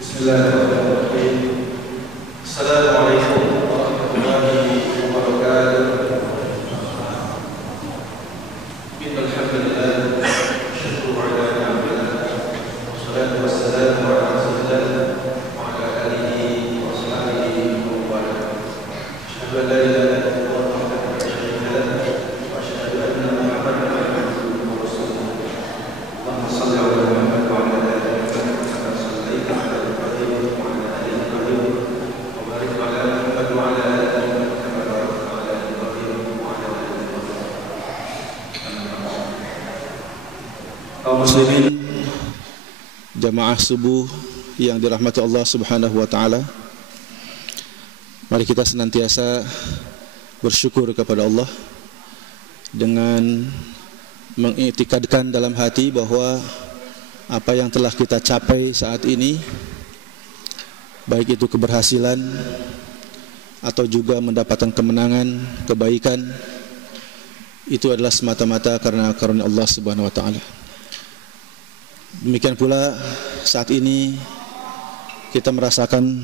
Bismillahirrahmanirrahim. Assalamualaikum warahmatullahi wabarakatuh. Innal hamdalillah syukru ala ni'matillah wassalatu wassalamu ala rasulillah wa ala alihi wa sahbihi wa man asyhadu an la ilaha illallah wahdahu la syarika lahu wa asyhadu anna Muhammadan abduhu wa rasuluh. Allahumma shalli ala Muhammad wa ala ali Muhammad kama shallaita ala Ibrahim wa ala ali Ibrahim wa barik ala Muhammad wa ala ali Muhammad kama barakta ala Ibrahim wa ala ali Ibrahim. Kaum muslimin jamaah subuh yang dirahmati Allah Subhanahu wa taala, mari kita senantiasa bersyukur kepada Allah dengan mengiktikadkan dalam hati bahwa apa yang telah kita capai saat ini, baik itu keberhasilan atau juga mendapatkan kemenangan, kebaikan, itu adalah semata-mata karena karunia Allah Subhanahu wa taala. Demikian pula saat ini kita merasakan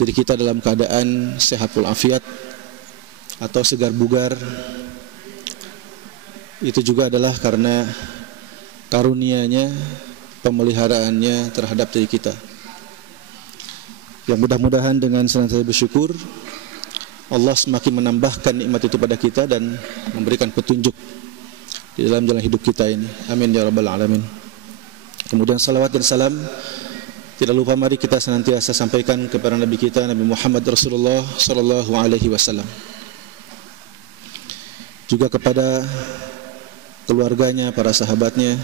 diri kita dalam keadaan sehat walafiat atau segar bugar. Itu juga adalah karena karunia-Nya, pemeliharaannya terhadap diri kita. Yang mudah-mudahan dengan senantiasa bersyukur, Allah semakin menambahkan nikmat itu pada kita dan memberikan petunjuk di dalam jalan hidup kita ini. Amin ya rabbal alamin. Kemudian salawat dan salam tidak lupa mari kita senantiasa sampaikan kepada Nabi kita, Nabi Muhammad Rasulullah sallallahu alaihi wasallam. Juga kepada keluarganya, para sahabatnya,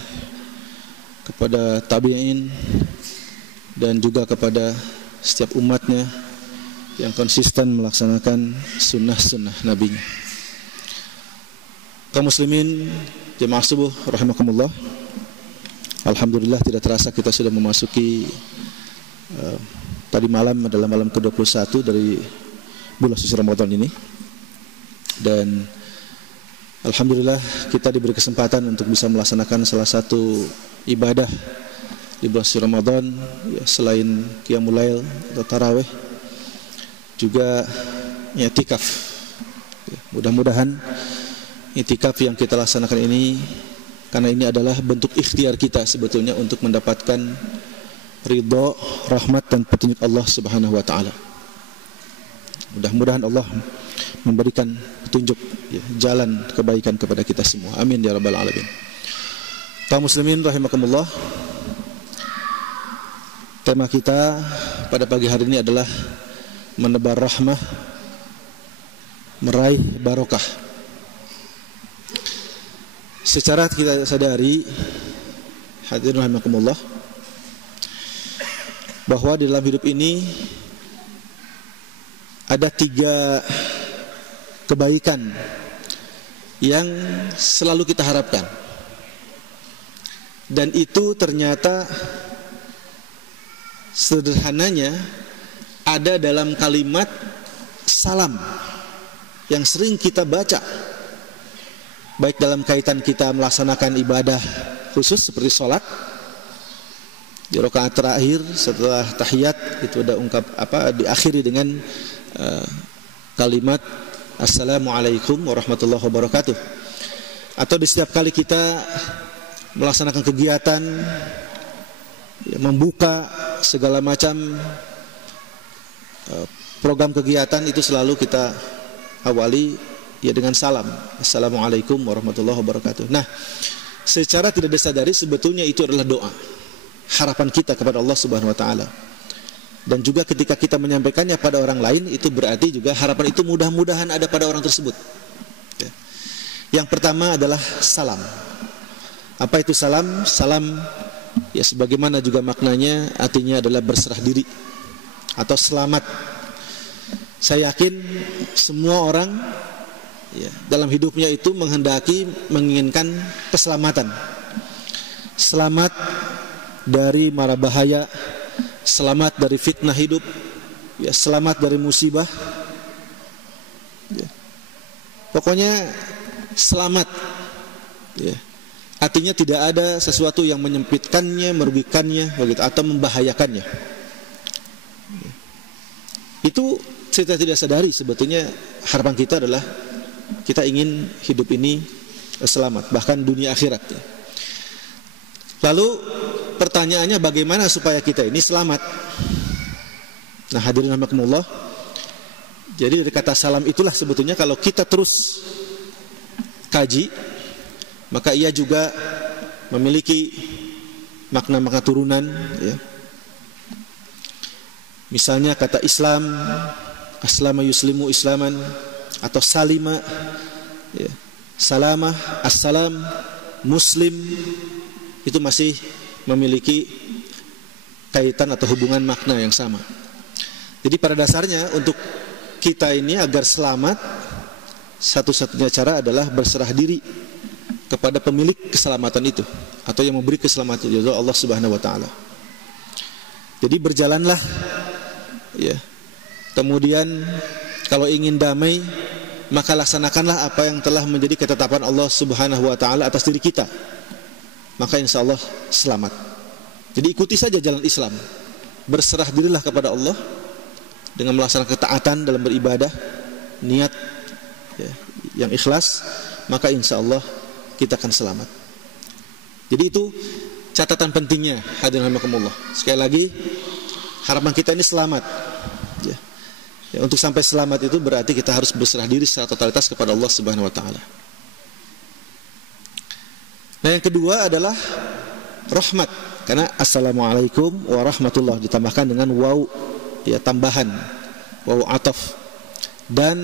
kepada tabi'in, dan juga kepada setiap umatnya yang konsisten melaksanakan sunnah-sunnah Nabi-Nya. Kaum muslimin jemaah subuh rahimakumullah, alhamdulillah tidak terasa kita sudah memasuki tadi malam adalah malam ke-21 dari bulan suci Ramadan ini. Dan alhamdulillah kita diberi kesempatan untuk bisa melaksanakan salah satu ibadah di bulan suci Ramadan, ya, selain qiyamul lail atau tarawih, juga i'tikaf. Ya, mudah-mudahan i'tikaf yang kita laksanakan ini, karena ini adalah bentuk ikhtiar kita sebetulnya untuk mendapatkan ridha, rahmat dan petunjuk Allah Subhanahu wa taala. Mudah-mudahan Allah memberikan petunjuk, ya, jalan kebaikan kepada kita semua. Amin ya rabbal alamin. Kaum muslimin rahimakumullah, tema kita pada pagi hari ini adalah menebar rahmah, meraih barokah. Secara kita sadari, hadirin rahimakumullah, bahwa di dalam hidup ini ada 3 kebaikan yang selalu kita harapkan. Dan itu ternyata sederhananya ada dalam kalimat salam yang sering kita baca, baik dalam kaitan kita melaksanakan ibadah khusus seperti sholat. Di rakaat terakhir setelah tahiyat itu ada diakhiri dengan kalimat Assalamualaikum warahmatullahi wabarakatuh. Atau di setiap kali kita melaksanakan kegiatan, ya, membuka segala macam program kegiatan, itu selalu kita awali ya dengan salam, Assalamualaikum warahmatullahi wabarakatuh. Nah, secara tidak disadari sebetulnya itu adalah doa, harapan kita kepada Allah Subhanahu wa taala. Dan juga ketika kita menyampaikannya pada orang lain, itu berarti juga harapan itu mudah-mudahan ada pada orang tersebut, ya. Yang pertama adalah salam. Apa itu salam? Salam, ya, sebagaimana juga maknanya, artinya adalah berserah diri atau selamat. Saya yakin semua orang, ya, dalam hidupnya itu menginginkan keselamatan. Selamat dari mara bahaya, selamat dari fitnah hidup, ya, selamat dari musibah, ya. Pokoknya selamat, ya. Artinya tidak ada sesuatu yang menyempitkannya, merugikannya, begitu, atau membahayakannya. Itu kita tidak sadari sebetulnya harapan kita adalah kita ingin hidup ini selamat, bahkan dunia akhirat. Lalu pertanyaannya bagaimana supaya kita ini selamat? Nah, hadirin rahimakumullah. Jadi dari kata salam itulah sebetulnya kalau kita terus kaji, maka ia juga memiliki makna-makna turunan, ya. Misalnya kata Islam, aslama yuslimu islaman, atau salima, ya. Salamah, assalam, muslim, itu masih memiliki kaitan atau hubungan makna yang sama. Jadi pada dasarnya untuk kita ini agar selamat, satu-satunya cara adalah berserah diri kepada pemilik keselamatan itu, atau yang memberi keselamatan, yaitu Allah Subhanahu wa taala. Jadi berjalanlah, ya. Kemudian kalau ingin damai, maka laksanakanlah apa yang telah menjadi ketetapan Allah Subhanahu wa taala atas diri kita. Maka insya Allah selamat. Jadi ikuti saja jalan Islam. Berserah dirilah kepada Allah dengan melaksanakan ketaatan dalam beribadah, niat, ya, yang ikhlas, maka insya Allah kita akan selamat. Jadi itu catatan pentingnya, hadirin rahimakumullah. Sekali lagi, harapan kita ini selamat, ya. Ya, untuk sampai selamat itu berarti kita harus berserah diri secara totalitas kepada Allah Subhanahu wa taala. Nah, yang kedua adalah rahmat, karena assalamualaikum warahmatullah ditambahkan dengan waw, ya, tambahan waw ataf, dan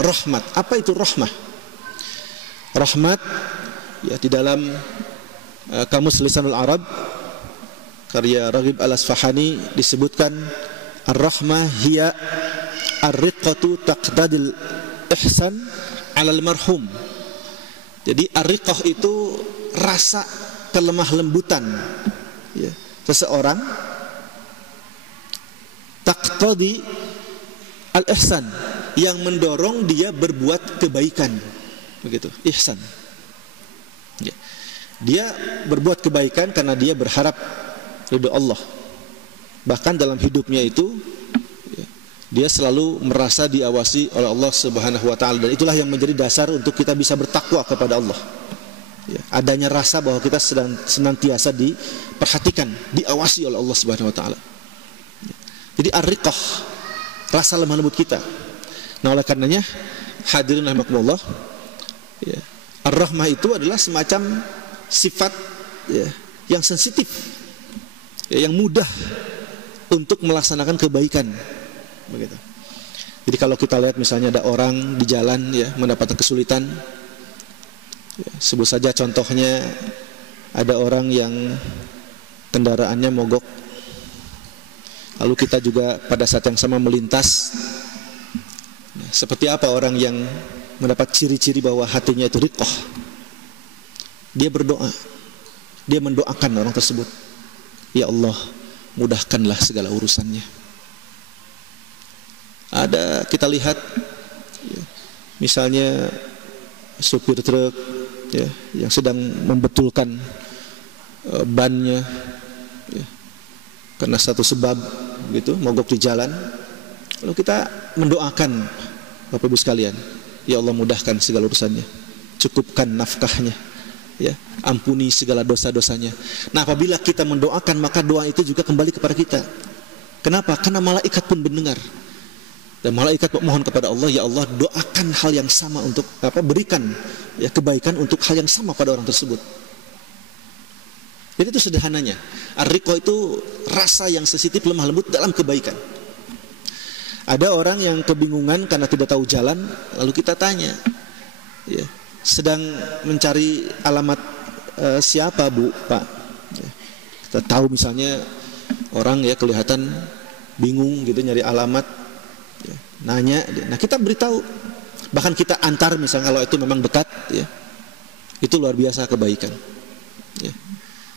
rahmat. Apa itu rahmah? Rahmat, ya, di dalam Kamus Lisanul Arab karya Raghib Al-Asfahani disebutkan ar-rahmah hiya ar-riqatu taqtadil ihsan 'alal marhum. Jadi ar-riqah itu rasa kelemah lembutan, ya, seseorang, taqtadi al-ihsan, yang mendorong dia berbuat kebaikan, begitu, ihsan, ya. Dia berbuat kebaikan karena dia berharap ridho Allah. Bahkan dalam hidupnya itu, ya, dia selalu merasa diawasi oleh Allah Subhanahu wa taala, dan itulah yang menjadi dasar untuk kita bisa bertakwa kepada Allah. Ya, adanya rasa bahwa kita sedang senantiasa diperhatikan, diawasi oleh Allah Subhanahu wa taala. Ya. Jadi ar-riqah, rasa lemah lembut kita. Nah, oleh karenanya hadirin rahimakumullah, ya, ar-rahmah itu adalah semacam sifat, ya, yang sensitif, ya, yang mudah untuk melaksanakan kebaikan, begitu. Jadi kalau kita lihat misalnya ada orang di jalan, ya, mendapatkan kesulitan, ya, sebut saja contohnya ada orang yang kendaraannya mogok, lalu kita juga pada saat yang sama melintas. Nah, seperti apa orang yang mendapat ciri-ciri bahwa hatinya itu riqah? Dia berdoa, dia mendoakan orang tersebut, ya Allah, mudahkanlah segala urusannya. Ada kita lihat, ya, misalnya supir truk, ya, yang sedang membetulkan bannya, ya, karena satu sebab gitu mogok di jalan, lalu kita mendoakan, Bapak Ibu sekalian, ya Allah, mudahkan segala urusannya, cukupkan nafkahnya, ya, ampuni segala dosa-dosanya. Nah, apabila kita mendoakan, maka doa itu juga kembali kepada kita. Kenapa? Karena malaikat pun mendengar, dan malaikat mohon kepada Allah, ya Allah, doakan hal yang sama untuk berikan, ya, kebaikan untuk hal yang sama pada orang tersebut. Jadi itu sederhananya. Ar-riqah itu rasa yang sensitif, lemah lembut dalam kebaikan. Ada orang yang kebingungan karena tidak tahu jalan, lalu kita tanya, ya, sedang mencari alamat siapa, Bu, Pak? Ya, kita tahu misalnya orang, ya, kelihatan bingung gitu nyari alamat, ya, nanya, nah kita beritahu, bahkan kita antar misalnya kalau itu memang dekat, ya, itu luar biasa kebaikan, ya.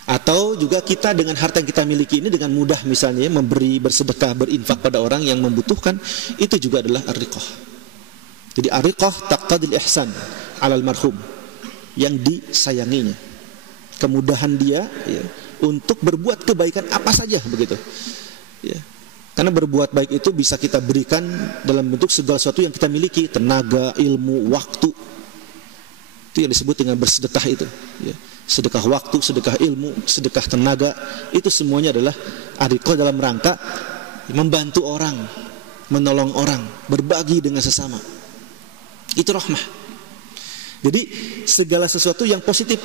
Atau juga kita dengan harta yang kita miliki ini dengan mudah misalnya memberi, bersedekah, berinfak pada orang yang membutuhkan, itu juga adalah ar-riqah. Jadi ar-riqah taqtadil ihsan 'alal marhum, yang disayanginya, kemudahan dia, ya, untuk berbuat kebaikan apa saja, begitu, ya. Karena berbuat baik itu bisa kita berikan dalam bentuk segala sesuatu yang kita miliki, tenaga, ilmu, waktu. Itu yang disebut dengan bersedekah itu. Ya. Sedekah waktu, sedekah ilmu, sedekah tenaga, itu semuanya adalah adikah dalam rangka membantu orang, menolong orang, berbagi dengan sesama. Itu rahmah. Jadi segala sesuatu yang positif,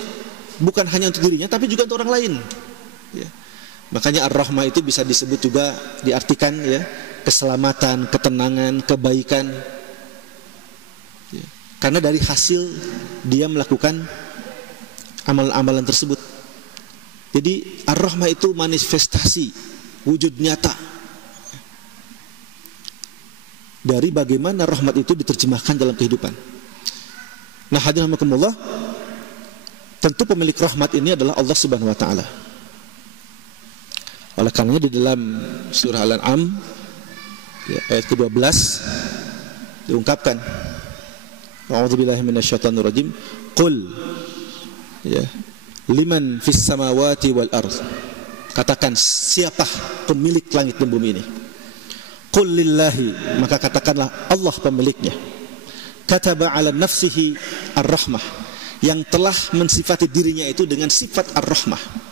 bukan hanya untuk dirinya, tapi juga untuk orang lain. Ya. Makanya ar-rahmah itu bisa disebut juga, diartikan ya, keselamatan, ketenangan, kebaikan ya. Karena dari hasil dia melakukan amalan-amalan tersebut. Jadi ar-rahmah itu manifestasi wujud nyata dari bagaimana rahmat itu diterjemahkan dalam kehidupan. Nah, hadirin rahimakumullah, tentu pemilik rahmat ini adalah Allah Subhanahu wa taala. Oleh karenanya di dalam surah Al-An'am ya, ayat ke-12 diungkapkan, a'udzubillahi minasyaitonir rajim, qul ya liman fis samawati wal ardh, katakan siapa pemilik langit dan bumi ini. Qul lillahi, maka katakanlah Allah pemiliknya. Kataba ala nafsihi ar-rahmah, yang telah mensifati dirinya itu dengan sifat ar-rahmah.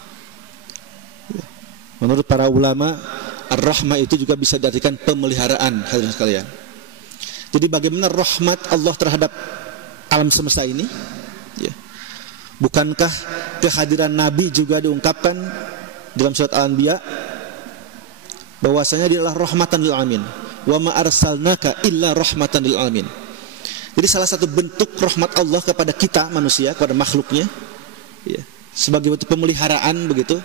Menurut para ulama, ar-rahmah itu juga bisa diartikan pemeliharaan, hadirin sekalian. Jadi bagaimana rahmat Allah terhadap alam semesta ini ya. Bukankah kehadiran Nabi juga diungkapkan dalam surat Al-Anbiya bahwasanya dia adalah rahmatan lil alamin, wa ma arsalnaka illa rahmatan lil alamin. Jadi salah satu bentuk rahmat Allah kepada kita manusia, kepada makhluknya ya, sebagai bentuk pemeliharaan begitu,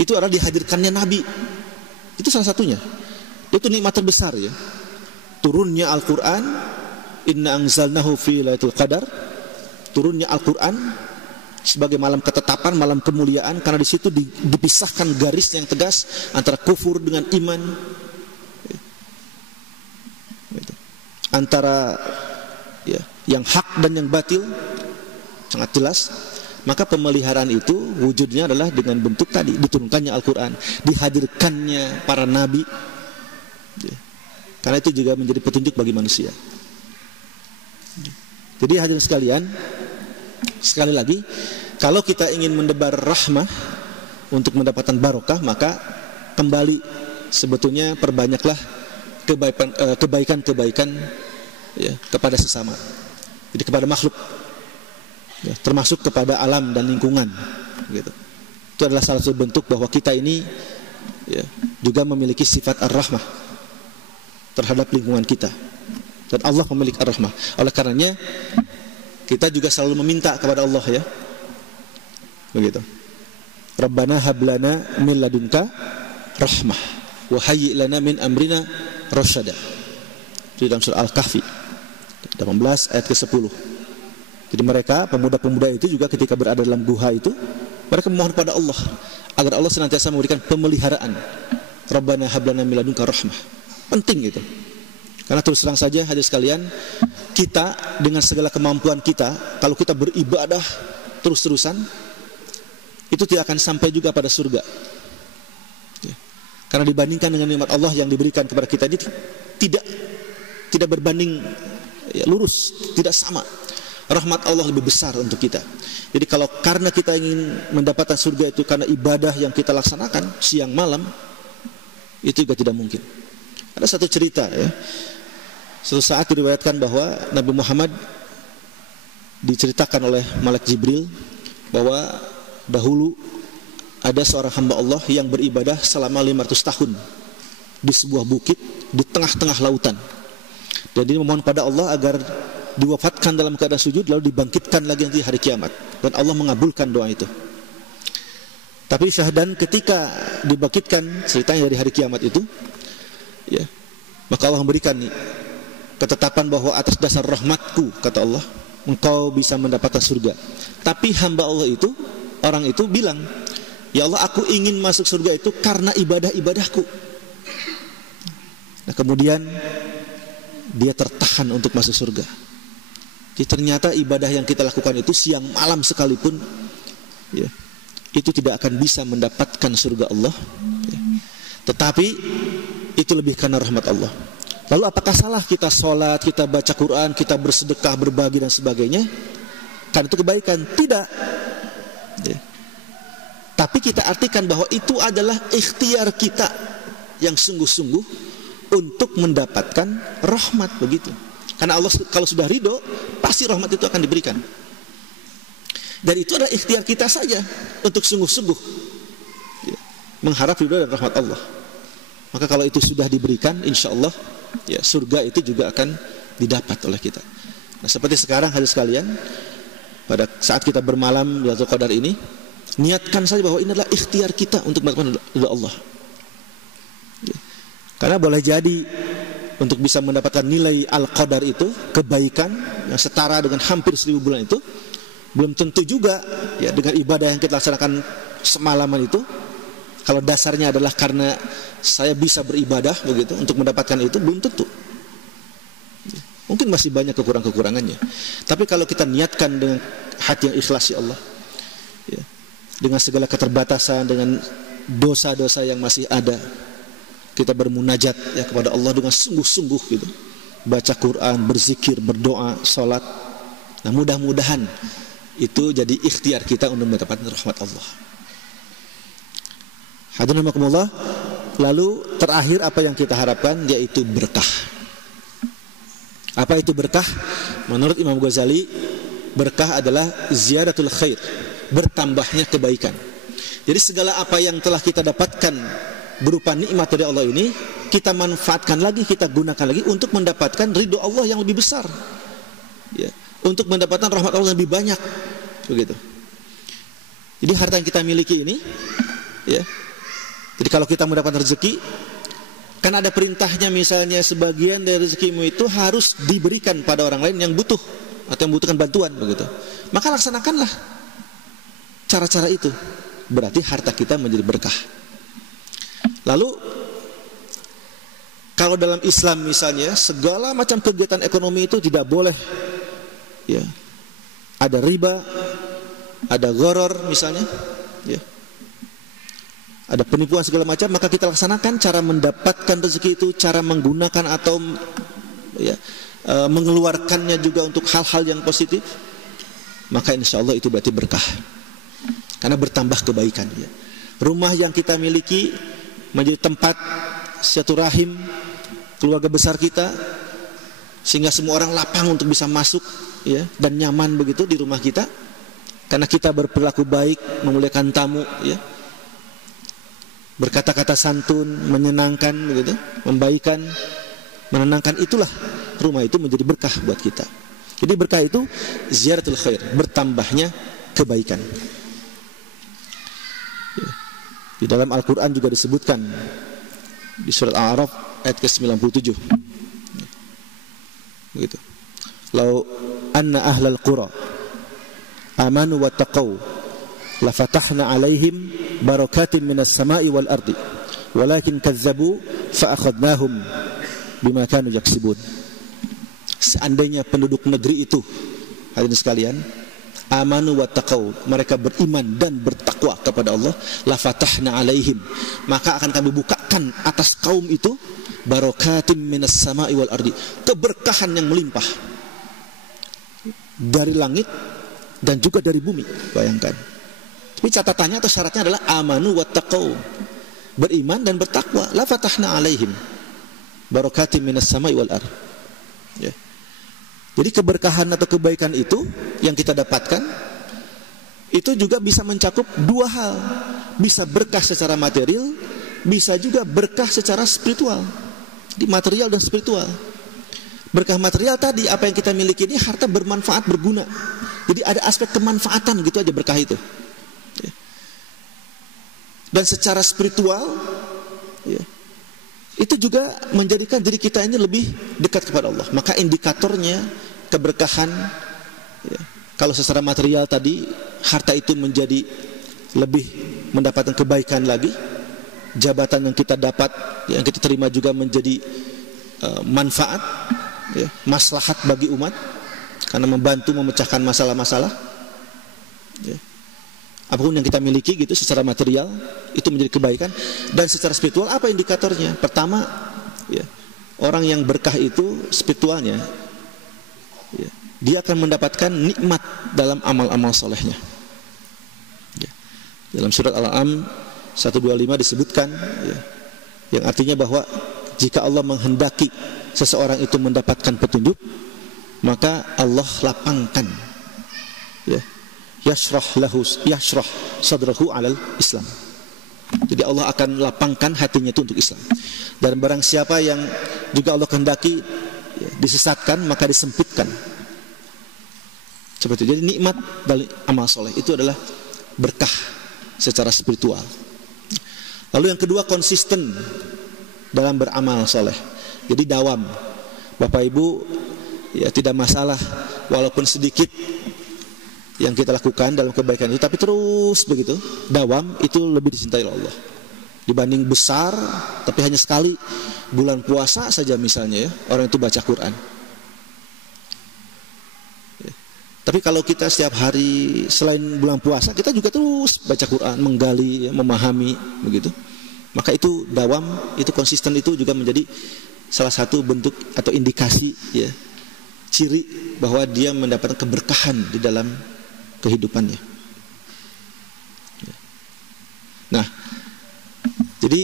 itu adalah dihadirkannya Nabi. Itu salah satunya. Itu nikmat terbesar ya. Turunnya Al-Quran, inna anzalnahu fi lailatul qadar. Turunnya Al-Quran sebagai malam ketetapan, malam kemuliaan, karena di situ dipisahkan garis yang tegas antara kufur dengan iman, antara ya, yang hak dan yang batil, sangat jelas. Maka pemeliharaan itu wujudnya adalah dengan bentuk tadi, diturunkannya Al-Quran, dihadirkannya para nabi ya. Karena itu juga menjadi petunjuk bagi manusia. Jadi hadirin sekalian, sekali lagi, kalau kita ingin mendebar rahmah untuk mendapatkan barokah, maka kembali sebetulnya perbanyaklah kebaikan-kebaikan ya, kepada sesama, jadi kepada makhluk ya, termasuk kepada alam dan lingkungan gitu. Itu adalah salah satu bentuk bahwa kita ini ya, juga memiliki sifat ar-rahmah terhadap lingkungan kita, dan Allah memiliki ar-rahmah. Oleh karenanya kita juga selalu meminta kepada Allah ya, begitu. Rabbana hablana min ladunka rahmah wa hayyi lana min amrina rasyada. Di dalam surah Al-Kahfi 18 ayat ke-10. Jadi mereka, pemuda-pemuda itu juga ketika berada dalam guha itu, mereka memohon kepada Allah agar Allah senantiasa memberikan pemeliharaan. Rabbana hablana min ladunka rahmah. Penting itu. Karena terus terang saja hadirin sekalian, kita dengan segala kemampuan kita, kalau kita beribadah terus-terusan, itu tidak akan sampai juga pada surga. Ya. Karena dibandingkan dengan nikmat Allah yang diberikan kepada kita ini tidak berbanding ya, lurus, tidak sama. Rahmat Allah lebih besar untuk kita. Jadi kalau karena kita ingin mendapatkan surga itu karena ibadah yang kita laksanakan siang malam, itu juga tidak mungkin. Ada satu cerita ya. Suatu saat diriwayatkan bahwa Nabi Muhammad diceritakan oleh Malaikat Jibril bahwa dahulu ada seorang hamba Allah yang beribadah selama 500 tahun di sebuah bukit di tengah-tengah lautan. Dan dia memohon pada Allah agar diwafatkan dalam keadaan sujud, lalu dibangkitkan lagi nanti hari kiamat. Dan Allah mengabulkan doa itu. Tapi syahdan ketika dibangkitkan, ceritanya dari hari kiamat itu ya, maka Allah memberikan ketetapan bahwa atas dasar rahmatku, kata Allah, engkau bisa mendapatkan surga. Tapi hamba Allah itu, orang itu bilang, ya Allah, aku ingin masuk surga itu karena ibadah-ibadahku. Nah kemudian dia tertahan untuk masuk surga. Jadi ternyata ibadah yang kita lakukan itu siang malam sekalipun ya, itu tidak akan bisa mendapatkan surga Allah ya. Tetapi itu lebih karena rahmat Allah. Lalu apakah salah kita sholat, kita baca Quran, kita bersedekah, berbagi dan sebagainya? Kan itu kebaikan? Tidak. Ya. Tapi kita artikan bahwa itu adalah ikhtiar kita yang sungguh-sungguh untuk mendapatkan rahmat, begitu. Karena Allah kalau sudah ridho, pasti rahmat itu akan diberikan. Dan itu adalah ikhtiar kita saja untuk sungguh-sungguh ya, mengharap ridho dan rahmat Allah. Maka kalau itu sudah diberikan, insya Allah ya, surga itu juga akan didapat oleh kita. Nah, seperti sekarang hadis sekalian, pada saat kita bermalam di Lailatul Qadar ini, niatkan saja bahwa ini adalah ikhtiar kita untuk mendapatkan ridho Allah. Ya. Karena boleh jadi untuk bisa mendapatkan nilai Al-Qadar itu, kebaikan yang setara dengan hampir 1000 bulan itu, belum tentu juga ya dengan ibadah yang kita laksanakan semalaman itu. Kalau dasarnya adalah karena saya bisa beribadah begitu untuk mendapatkan itu, belum tentu. Mungkin masih banyak kekurangannya. Tapi kalau kita niatkan dengan hati yang ikhlas ya Allah, ya, dengan segala keterbatasan, dengan dosa-dosa yang masih ada, kita bermunajat ya kepada Allah dengan sungguh-sungguh gitu, baca Quran, berzikir, berdoa, sholat. Nah, mudah-mudahan itu jadi ikhtiar kita untuk mendapatkan rahmat Allah. Hadirin rahimakumullah. Lalu terakhir apa yang kita harapkan, yaitu berkah. Apa itu berkah? Menurut Imam Ghazali, berkah adalah ziyadatul khair, bertambahnya kebaikan. Jadi segala apa yang telah kita dapatkan berupa nikmat dari Allah ini, kita manfaatkan lagi, kita gunakan lagi untuk mendapatkan ridho Allah yang lebih besar ya, untuk mendapatkan rahmat Allah yang lebih banyak, begitu. Jadi harta yang kita miliki ini ya, jadi kalau kita mendapatkan rezeki, kan ada perintahnya, misalnya sebagian dari rezekimu itu harus diberikan pada orang lain yang butuh atau yang membutuhkan bantuan, begitu. Maka laksanakanlah cara-cara itu, berarti harta kita menjadi berkah. Lalu kalau dalam Islam misalnya, segala macam kegiatan ekonomi itu tidak boleh ya, ada riba, ada gharar misalnya ya, ada penipuan segala macam, maka kita laksanakan cara mendapatkan rezeki itu, cara menggunakan atau ya, mengeluarkannya juga untuk hal-hal yang positif, maka insya Allah itu berarti berkah, karena bertambah kebaikan ya. Rumah yang kita miliki menjadi tempat silaturahim keluarga besar kita, sehingga semua orang lapang untuk bisa masuk ya, dan nyaman begitu di rumah kita, karena kita berperilaku baik, memuliakan tamu ya, berkata-kata santun, menyenangkan begitu, membaikan, menenangkan, itulah rumah itu menjadi berkah buat kita. Jadi berkah itu ziyaratul khair, bertambahnya kebaikan. Di dalam Al-Quran juga disebutkan di surat Al-A'raf ayat ke-97 begitu. Lau anna ahlal qura amanu wattaqau la fatahna alaihim barakatin minas sama'i wal ardi walakin kazzabu fa akhadnahum bima kanu yaksibun. Seandainya penduduk negeri itu, hadirin sekalian, amanu wattaqau, mereka beriman dan bertakwa kepada Allah, la fatahna alaihim, maka akan kami bukakan atas kaum itu barakatin minas sama'i wal ardi, keberkahan yang melimpah dari langit dan juga dari bumi. Bayangkan. Tapi catatannya atau syaratnya adalah amanu wattaqau, beriman dan bertakwa, la fatahna alaihim barakatin minas sama'i wal ardi ya. Jadi keberkahan atau kebaikan itu yang kita dapatkan itu juga bisa mencakup dua hal. Bisa berkah secara material, bisa juga berkah secara spiritual. Di material dan spiritual. Berkah material tadi, apa yang kita miliki ini harta bermanfaat, berguna. Jadi ada aspek kemanfaatan gitu aja berkah itu. Dan secara spiritual ya, itu juga menjadikan diri kita ini lebih dekat kepada Allah. Maka indikatornya keberkahan ya, kalau secara material tadi harta itu menjadi lebih mendapatkan kebaikan lagi, jabatan yang kita dapat, yang kita terima juga menjadi manfaat ya, maslahat bagi umat karena membantu memecahkan masalah-masalah ya. apapun yang kita miliki gitu secara material itu menjadi kebaikan. Dan secara spiritual apa indikatornya? Pertama, ya, orang yang berkah itu spiritualnya, ya, dia akan mendapatkan nikmat dalam amal-amal solehnya. Ya. Dalam surat Al-An'am 125 disebutkan, ya, yang artinya bahwa jika Allah menghendaki seseorang itu mendapatkan petunjuk, maka Allah lapangkan, ya, yashrah sadrahu alal Islam. Jadi Allah akan lapangkan hatinya itu untuk Islam. Dan barang siapa yang juga Allah kehendaki, ya, disesatkan, maka disempitkan. Seperti itu. Jadi nikmat dari amal soleh itu adalah berkah secara spiritual. Lalu yang kedua, konsisten dalam beramal soleh. Jadi dawam. Bapak Ibu, ya, tidak masalah walaupun sedikit yang kita lakukan dalam kebaikan itu, tapi terus begitu dawam, itu lebih dicintai oleh Allah dibanding besar tapi hanya sekali bulan puasa saja misalnya, ya, orang itu baca Quran. Ya. Tapi kalau kita setiap hari selain bulan puasa kita juga terus baca Quran, menggali, ya, memahami begitu, maka itu dawam, itu konsisten, itu juga menjadi salah satu bentuk atau indikasi, ya, ciri bahwa dia mendapatkan keberkahan di dalam kehidupannya. Nah, jadi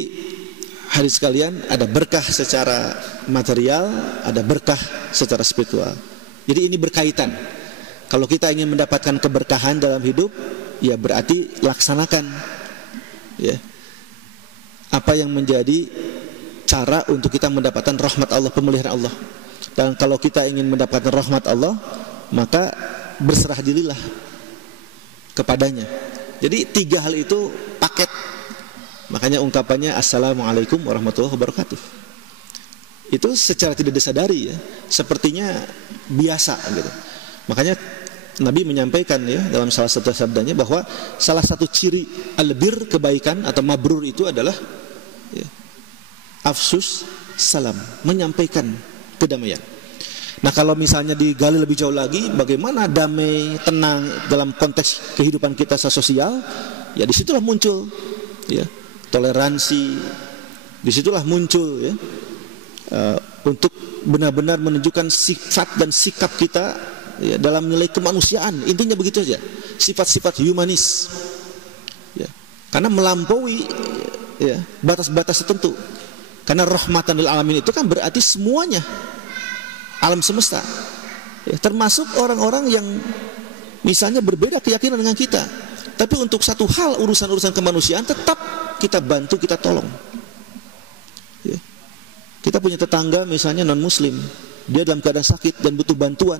hadis sekalian, ada berkah secara material, ada berkah secara spiritual. Jadi ini berkaitan. Kalau kita ingin mendapatkan keberkahan dalam hidup, ya berarti laksanakan, ya, apa yang menjadi cara untuk kita mendapatkan rahmat Allah, pemeliharaan Allah. Dan kalau kita ingin mendapatkan rahmat Allah, maka berserah dirilah kepadanya. Jadi 3 hal itu paket. Makanya ungkapannya Assalamualaikum warahmatullahi wabarakatuh. Itu secara tidak disadari, ya, sepertinya biasa gitu. Makanya Nabi menyampaikan, ya, dalam salah satu sabdanya bahwa salah satu ciri albir, kebaikan atau mabrur itu adalah, ya, afsus salam, menyampaikan kedamaian. Nah, kalau misalnya digali lebih jauh lagi, bagaimana damai, tenang dalam konteks kehidupan kita sosial, ya disitulah muncul, ya, toleransi, disitulah muncul, ya, untuk benar-benar menunjukkan sifat dan sikap kita, ya, dalam nilai kemanusiaan. Intinya begitu saja, sifat-sifat humanis, ya, karena melampaui, ya, batas-batas tertentu. Karena rahmatan lil alamin itu kan berarti semuanya, alam semesta, ya, termasuk orang-orang yang misalnya berbeda keyakinan dengan kita, tapi untuk satu hal, urusan-urusan kemanusiaan, tetap kita bantu, kita tolong, ya. Kita punya tetangga misalnya non muslim, dia dalam keadaan sakit dan butuh bantuan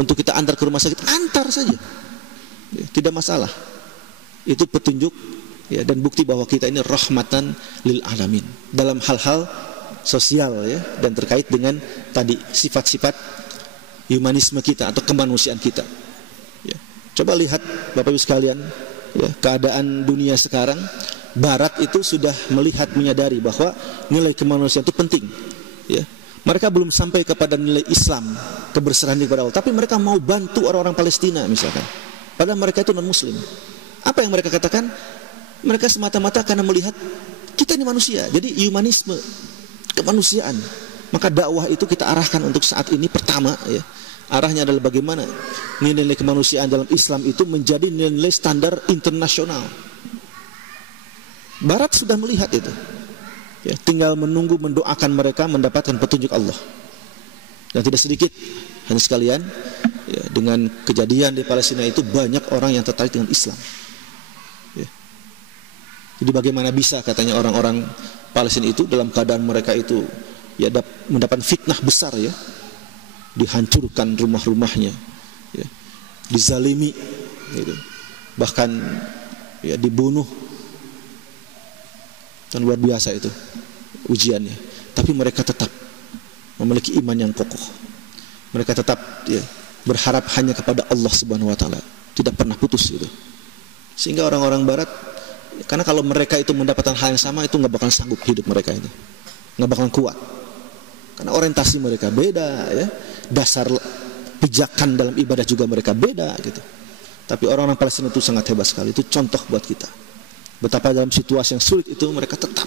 untuk kita antar ke rumah sakit, antar saja, ya, tidak masalah. Itu petunjuk, ya, dan bukti bahwa kita ini rahmatan lil alamin dalam hal-hal sosial, ya, dan terkait dengan tadi sifat-sifat humanisme kita atau kemanusiaan kita, ya. Coba lihat Bapak Ibu sekalian, ya, keadaan dunia sekarang. Barat itu sudah melihat, menyadari bahwa nilai kemanusiaan itu penting, ya. Mereka belum sampai kepada nilai Islam, keberserahan kepada Allah, tapi mereka mau bantu orang-orang Palestina misalkan, padahal mereka itu non muslim. Apa yang mereka katakan? Mereka semata-mata karena melihat kita ini manusia, jadi humanisme, kemanusiaan. Maka dakwah itu kita arahkan untuk saat ini. Pertama, ya, arahnya adalah bagaimana nilai-nilai kemanusiaan dalam Islam itu menjadi nilai standar internasional. Barat sudah melihat itu, ya, tinggal menunggu, mendoakan mereka mendapatkan petunjuk Allah. Dan tidak sedikit hanya sekalian, ya, dengan kejadian di Palestina itu banyak orang yang tertarik dengan Islam, ya. Jadi bagaimana bisa katanya orang-orang Palestina itu dalam keadaan mereka itu, ya, mendapat fitnah besar, ya, dihancurkan rumah-rumahnya, ya, dizalimi, gitu, bahkan, ya, dibunuh, dan luar biasa itu ujiannya. Tapi mereka tetap memiliki iman yang kokoh. Mereka tetap, ya, berharap hanya kepada Allah Subhanahu Wa Taala, tidak pernah putus gitu. Sehingga orang-orang Barat, karena kalau mereka itu mendapatkan hal yang sama, itu nggak bakal sanggup hidup mereka itu, nggak bakal kuat. Karena orientasi mereka beda, ya, dasar pijakan dalam ibadah juga mereka beda gitu. Tapi orang-orang Palestina itu sangat hebat sekali. Itu contoh buat kita. Betapa dalam situasi yang sulit itu mereka tetap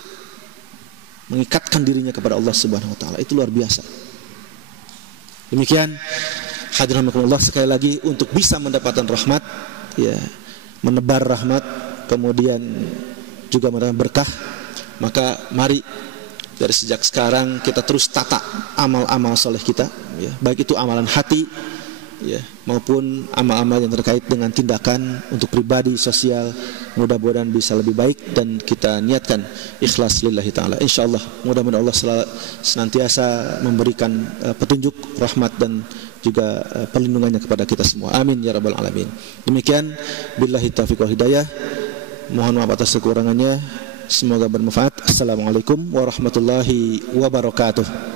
mengikatkan dirinya kepada Allah Subhanahu wa taala. Itu luar biasa. Demikian hadirin rahimakumullah, sekali lagi untuk bisa mendapatkan rahmat, ya, menebar rahmat, kemudian juga mendapatkan berkah, maka mari dari sejak sekarang kita terus tata amal-amal soleh kita, ya, baik itu amalan hati, ya, maupun amal-amal yang terkait dengan tindakan untuk pribadi, sosial. Mudah-mudahan bisa lebih baik dan kita niatkan ikhlas lillahi ta'ala. InsyaAllah mudah-mudahan Allah senantiasa memberikan petunjuk, rahmat dan juga perlindungannya kepada kita semua. Amin ya rabbal alamin. Demikian, billahi taufiq wal hidayah. Mohon maaf atas kekurangannya. Semoga bermanfaat. Assalamualaikum warahmatullahi wabarakatuh.